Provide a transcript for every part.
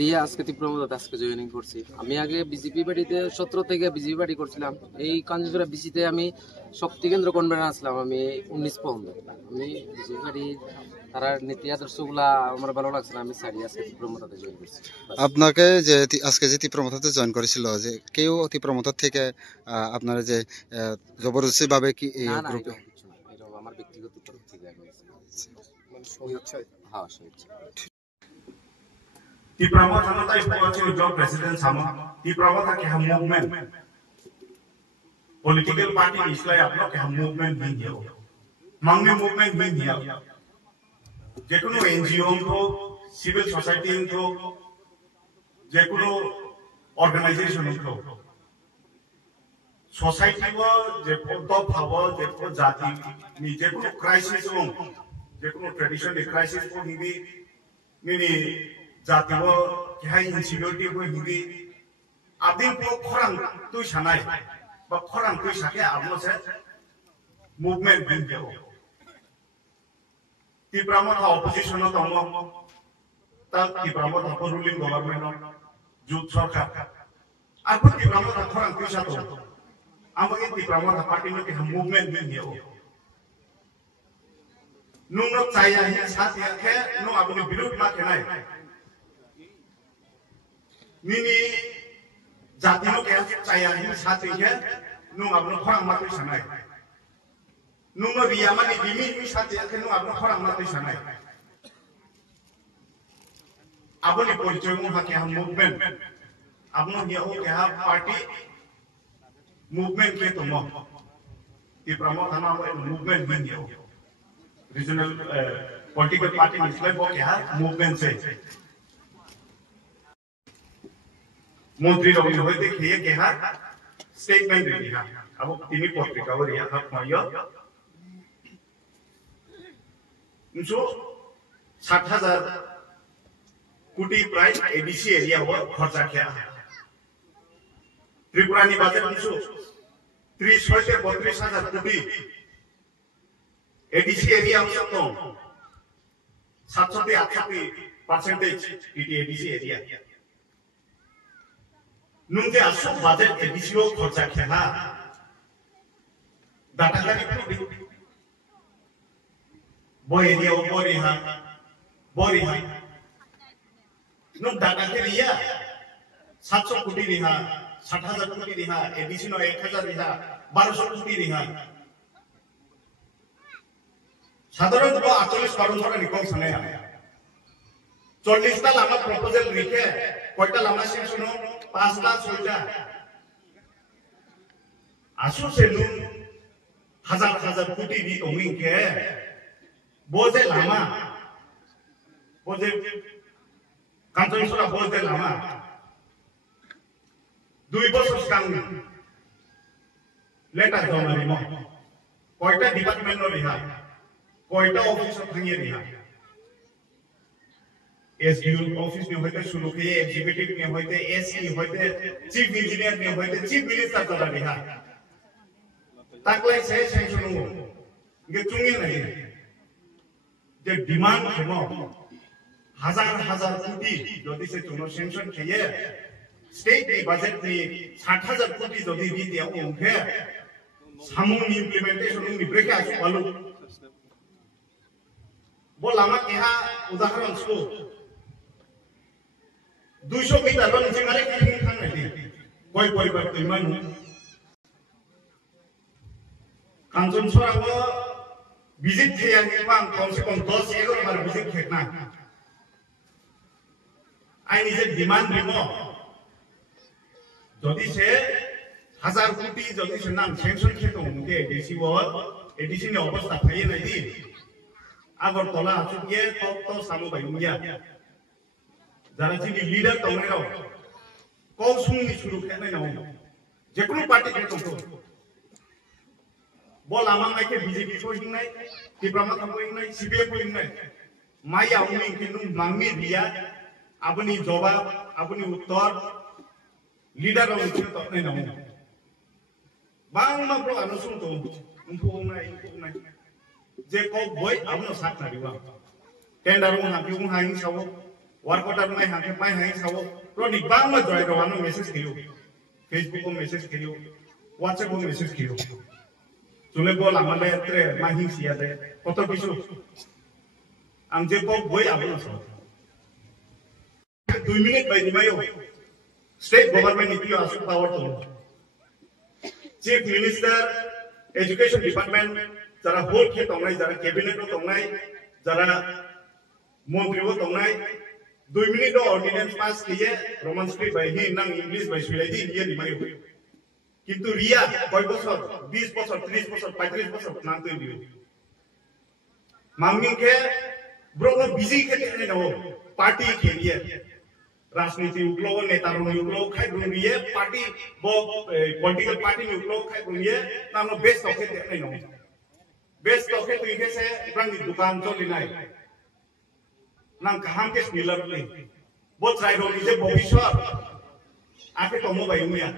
রিয়া আজকে তীব্রমদাতে আজকে জয়েনিং করছি। আমি আগে বিজেপি পার্টিতে 17 থেকে বিজেপি পার্টি করছিলাম। এই কাঞ্চনজোড়া বিসিতে আমি শক্তি কেন্দ্র কনভেনার আসলাম। আমি 19 পর্যন্ত আমি বিজেপি পার্টি তারা নীতি আদর্শগুলা আমার ভালো লাগছে না, আমি সারি আজকে তীব্রমদাতে জয়েন করছি। আপনাকে যে আজকে যে তীব্রমদাতে জয়েন করেছিল, যে কেউ তীব্রমদা থেকে আপনারা যে জবরদস্তি ভাবে কি গ্রুপে আমার ব্যক্তিগত তরফ থেকে হ্যাঁ Di Prabowo sama tayo po ang job president sama. Di Prabowo ta ke ham movement. Political party isla apno ke ham movement bhi diyo. Mangme movement bhi diyo. Je kono NGO ko, civil society ko, je kono organization ko. Society ko je ko bhava je ko jati ni je kono crisis ko, je kono tradition crisis ko hibi ni जाति वो क्या इंसिक्योरिटी को हिंदी आदि को खरंग तो शनाय बा खरंग तो शके आपनो से मूवमेंट बन गयो तीव्रमत ऑपोजिशन तो हम तब तीव्रमत को रूलिंग गवर्नमेंट जुट सरकार अब तीव्रमत खरंग तो शतो हम ये तीव्रमत पार्टी में के हम मूवमेंट बन गयो नुंग चाहिए ही साथ के नो अपने विरोध मा के नहीं Nini jati no kaya caya ini satu je, nung abnu korang mati sanai. Nung no riyaman ni dimi ini satu je, nung abnu korang mati sanai. Abnu ni politik mu hak yang movement, abnu ni aku kaya party movement ke tu mau. Di Prabowo sama movement bini aku. Regional political party ni selain aku kaya movement se. मंत्री लोग जो है देखिए कि हाँ statement दे दिया अब तीन पत्रिका और यहाँ तक माया जो 60,000 कोटी प्राइस एडीसी एरिया वो खर्चा किया त्रिपुरा निवासी जो 30 से 32,000 कोटी एडीसी एरिया उसको तो 700 से 8% ADC area Nunggu asal budget edisio kerja kena, data dari itu, boy dia boriha, nung data dari ya, 700 कोटी रिहा, 60,000 कोटी रिहा, edisio 1,000 रिहा, 1200 कोटी रिहा, साधारण तो 48 करोड़ निकल सने आया, 40 टा लंबा proposal लिखे, कोई टा लंबा सेक्शन 5 लाख सोचा आसु से लूं हजार कोटी भी उम्मीद के बोझे लामा बोझे कंट्रोल बोझे लामा 2 बছর কাম লেটার জমা দিমো কয়টা ডিপার্টমেন্ট রিহা কয়টা অফিস ভাঙিয়ে রিহা एसडीओ ऑफिस में होते शुरू किए एग्जीक्यूटिव में होते एसई होते चीफ इंजीनियर में होते चीफ मिनिस्टर चला रहा ताकले से सेंशन हो ये चुंगे नहीं जो डिमांड है वो हजार कोटी जो दिसे चुनो सेंशन किए स्टेट के बजट में 60,000 कोटी जो दी दिया उनके समूह इम्प्लीमेंटेशन में ब्रेक आसु वालों वो लामा क्या उदाहरण सो 200 मीटर लो नीचे मारे कितनी खान नहीं कोई परिवर्तन नहीं कांचन सोरा वो विजिट किया कि वहाँ कम से कम 10-11 बार विजिट करना आई निजे डिमांड रिमो जोड़ी से 1000 कोटी जोड़ी से नाम सेंशन किया तो उनके एडिसी ने अवस्था था नहीं दी अगर तोला चुके तो सामू भाईया जरा चीनी लीडर तो उन्हें रहो कौन सुननी शुरू करने ना हो जेकुनु पार्टी के तो बोल आमां में के बीजेपी को ही नहीं तीव्रमत को ही नहीं सीपीएम को ही नहीं माया उन्हें किन्नु मांगनी दिया अपनी जवाब अपनी उत्तर लीडर और उनके तो नहीं ना हो bang ma bro anu sung to umpu nai je ko boy abno sak na diwa tender ung ha ung haing sawo war kotar mai ha ke pai haing sawo pro ni bang ma joy ro anu message kiyo Facebook ko message kiyo WhatsApp ko message kiyo Sule bol amale tre mahi sia de koto bisu ang je ko boy abno so 2 minute by nimayo state government nitiyo asu power to chief minister education department jara whole ke tongnai jara cabinet ro tongnai jara মন্ত্রী ও tongnai 2 minute ordinance pass kiye roman script by hi nang english by suilai di ye nimayo কিন্তু রিয়া কয় বছর 20 বছর 30 বছর 35 বছর নাম তো দিও মামনিকে ব্রো বিজি খেতে নে নাও পার্টি খেলিয়ে রাজনীতি উগলো নেতা উগলো খাই রুমিয়ে পার্টি পলিটিক্যাল পার্টি উগলো খাই রুমিয়ে নাম বেস্ট অফে নে নাও বেস্ট অফে তুই কেসে ব্রান্ডি দোকান চলি নাই নাম কাহাম কেস মিলার নেই বহুত ট্রাই রো নিজে ভবিষ্যৎ আকে তমো বাইমিয়া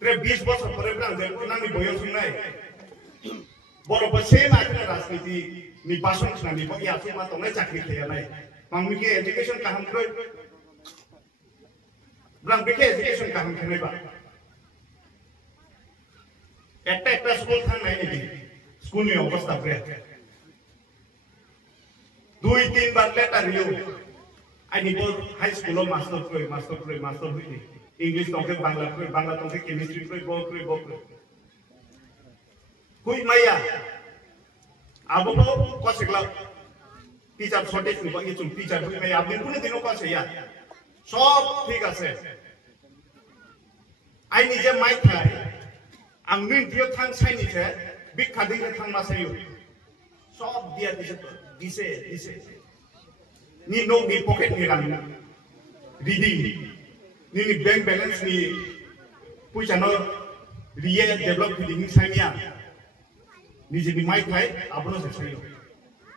20 বছর পরে নানি বয়স নাই বড় বসে মাইনা রাজনীতি নির্বাচন খানি বকি আছে মা তোমরা চাকরি খেয়া নাই মামনিকে এডুকেশন কাহাম কই ব্রাং বেকে এডুকেশন কাহাম খেনে বা একটা স্কুল থান নাই নাকি স্কুল নি অবস্থা প্রে 2-3 বার লেটার রিও আই নিব হাই স্কুল মাস্টার হইনি English tongke Bangla tongke chemistry bok Kui maya abo ko sekla teacher shortage ni bagi chung teacher kui maya abin pune dino ko se ya sob thik ase ai nije mai thai angmin dio thang sai ni se big khadi ke thang ma sai yo sob dia dise ni no ni pocket ni ram reading ni bank balance ni puchano riye develop feeling sania ni je ni mai khai abno se sayo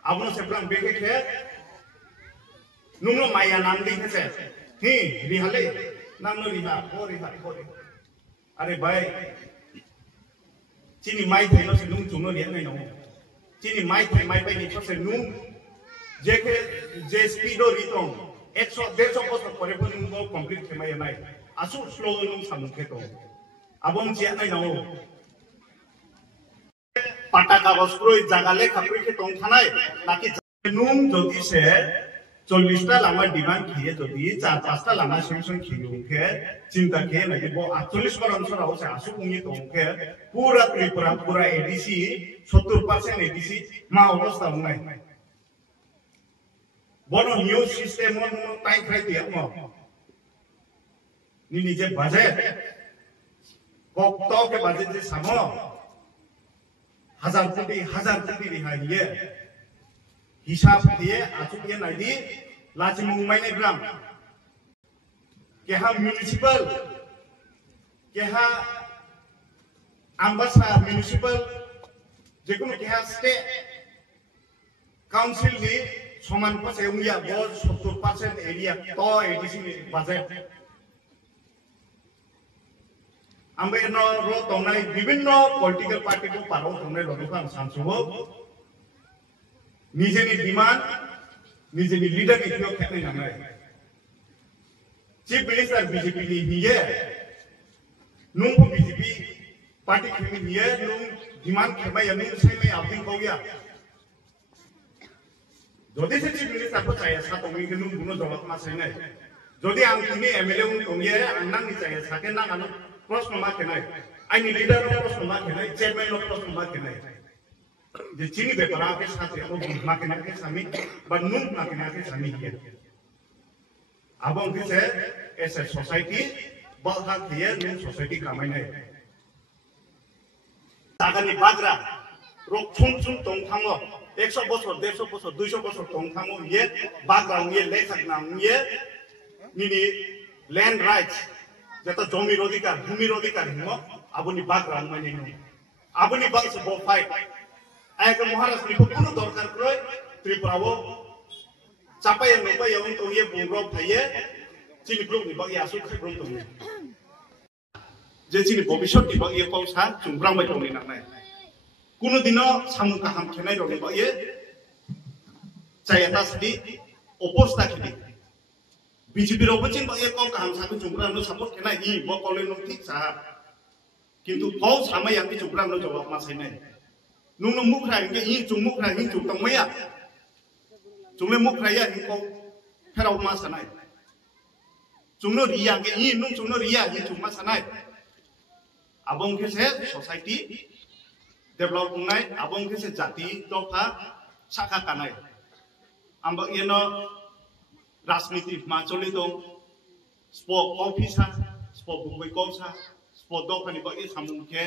abno se plan beke khe nunglo maya nam ding se hi rihale namno riha ho are bhai chini mai thailo se nung chungno riya nai no chini mai thai mai pai ni se nung je speedo ritong 100-150 বছর পরে পর্যন্ত complete খেমাই নাই আসু slow num সামুখে তো আবং chia নাই নাও পাটা কাগজ কই জাগালে খাপরি খে তং থানাই নাকি নুম যদি সে 40টা লামা ডিমান্ড খিয়ে যদি 4-5টা লামা সেকশন খিউকে চিন্তা খে নাকি 48 বার অঞ্চল আছে আসু কুনি তংকে পুরা ত্রিপুরা পুরা এডিসি 70% এডিসি মা অবস্থা নাই Bono new system mono tai khai tiak mo ni nije budget kok to ke budget je samo 1000 কোটি রিহাই ye হিসাব দিয়ে আচুক ye nai di lachimung mai nai gram keha municipal keha ambasa municipal যেকোনো keha state council ni সমান পাশে উইয়া বল 70% area তো ADC budget আমবে ন র তংনাই বিভিন্ন পলিটিক্যাল পার্টি কো পারো তংনাই লদুকান সানসুবো নিজেনি ডিমান্ড নিজেনি লিডার ইতিও খেতে নামাই চিফ মিনিস্টার বিজেপি নি নিয়ে নুং বিজেপি পার্টি খেমি নিয়ে নুং ডিমান্ড খেবাই আমি সাইমাই আপনি কইয়া যদি সে চিফ মিনিস্টার কো চাই সা তুমি কিন্তু কোনো জবাব মা চাই নাই যদি আমি তুমি এমএলএ উন তুমি আন্নাং নি চাই সাকে না আনো প্রশ্ন মা কেনাই আইনি লিডার নো প্রশ্ন মা কেনাই চেয়ারম্যান নো প্রশ্ন মা কেনাই যে চিনি ব্যাপার আকে সাথে ও মা কেনাই কে সামি বা নুম মা কেনাই কে সামি কি আবং কে এস এ সোসাইটি বলহা দিয়ে নুম সোসাইটি কামাই নাই তাগানি বাগরা রক ছুম ছুম তং থাঙ্গো 100 বছর 150 বছর 200 বছর তং থাঙ্গো ইয়ে বাগরাং ইয়ে লেখাক নাম ইয়ে নিনি ল্যান্ড রাইটস যেটা জমির অধিকার ভূমির অধিকার হিমো আবনি বাগরাং মানে নো আবনি বাংস বো ফাইট আয়কে মহারাষ্ট্র নিকো কোনো দরকার কই ত্রিপুরাও চাপায় নপায় এবং তো ইয়ে বুগ্রব থাইয়ে চিনি ব্লক নি বাকি আসু খাই ব্রম তো যে চিনি ভবিষ্যৎ দিবা ইয়ে কৌসা চুমব্রাং বাই দंनि नांनाय कुनु दिनो सामु गाहाम खेनाय दंनि बा इये जायता सदि अपोज दाखिदि बीजेपी रो बचिन बा इये कौ गाहाम साबि चुमब्रां नो सपोर्ट खेनाय इ बो कॉलेज नो ठीक सा किंतु कौ सामा यांगि चुमब्रां नो जवाब मा साइनाय नुनु मुखरा इंगे इ चुम मुखरा इ चुम तंमैया चुमले मुखरा या इ कौ फेराव मा सानाय चुमनो रिया के इ नु चुमनो रिया इ चुम मा सानाय abong kese society develop ngai abong kese jati tofa saka kanai amba yeno rajniti ma choli dong sport officer sport bukoi kosa sport dokani ba ye samung ke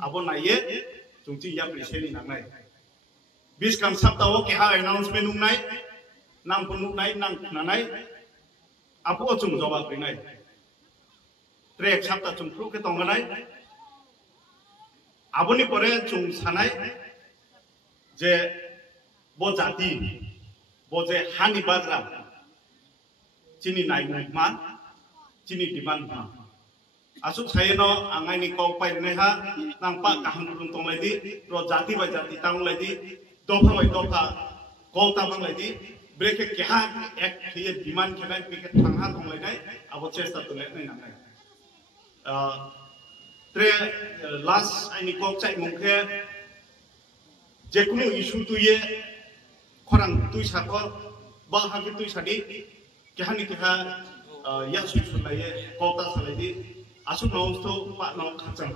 abon naye chungchi ya preseni nangai bis kam saptawo ke ha announcement ngai nang punuk nai nang nanai apo chung jawab ngai trek sapta chung fru ke tonganai aboni pore chung sanai je bo jati bo je hani bagra chini nai ma chini diman ma asuk sayeno angai ni kong pai ne ha nang pa kahang rung tong lai di ro jati ba jati tang lai di dofa bai dofa ko ta bang lai di breke ke ha ek khiye diman khenai pike thang ha tong lai nai abo chesta to le nai nai tre last ani kok chai mongke jekunu issue tu ye khorang tui sako ba ha ki tui sadi kehani keha ya su su lai ye kota salai di asu no to pa no khachang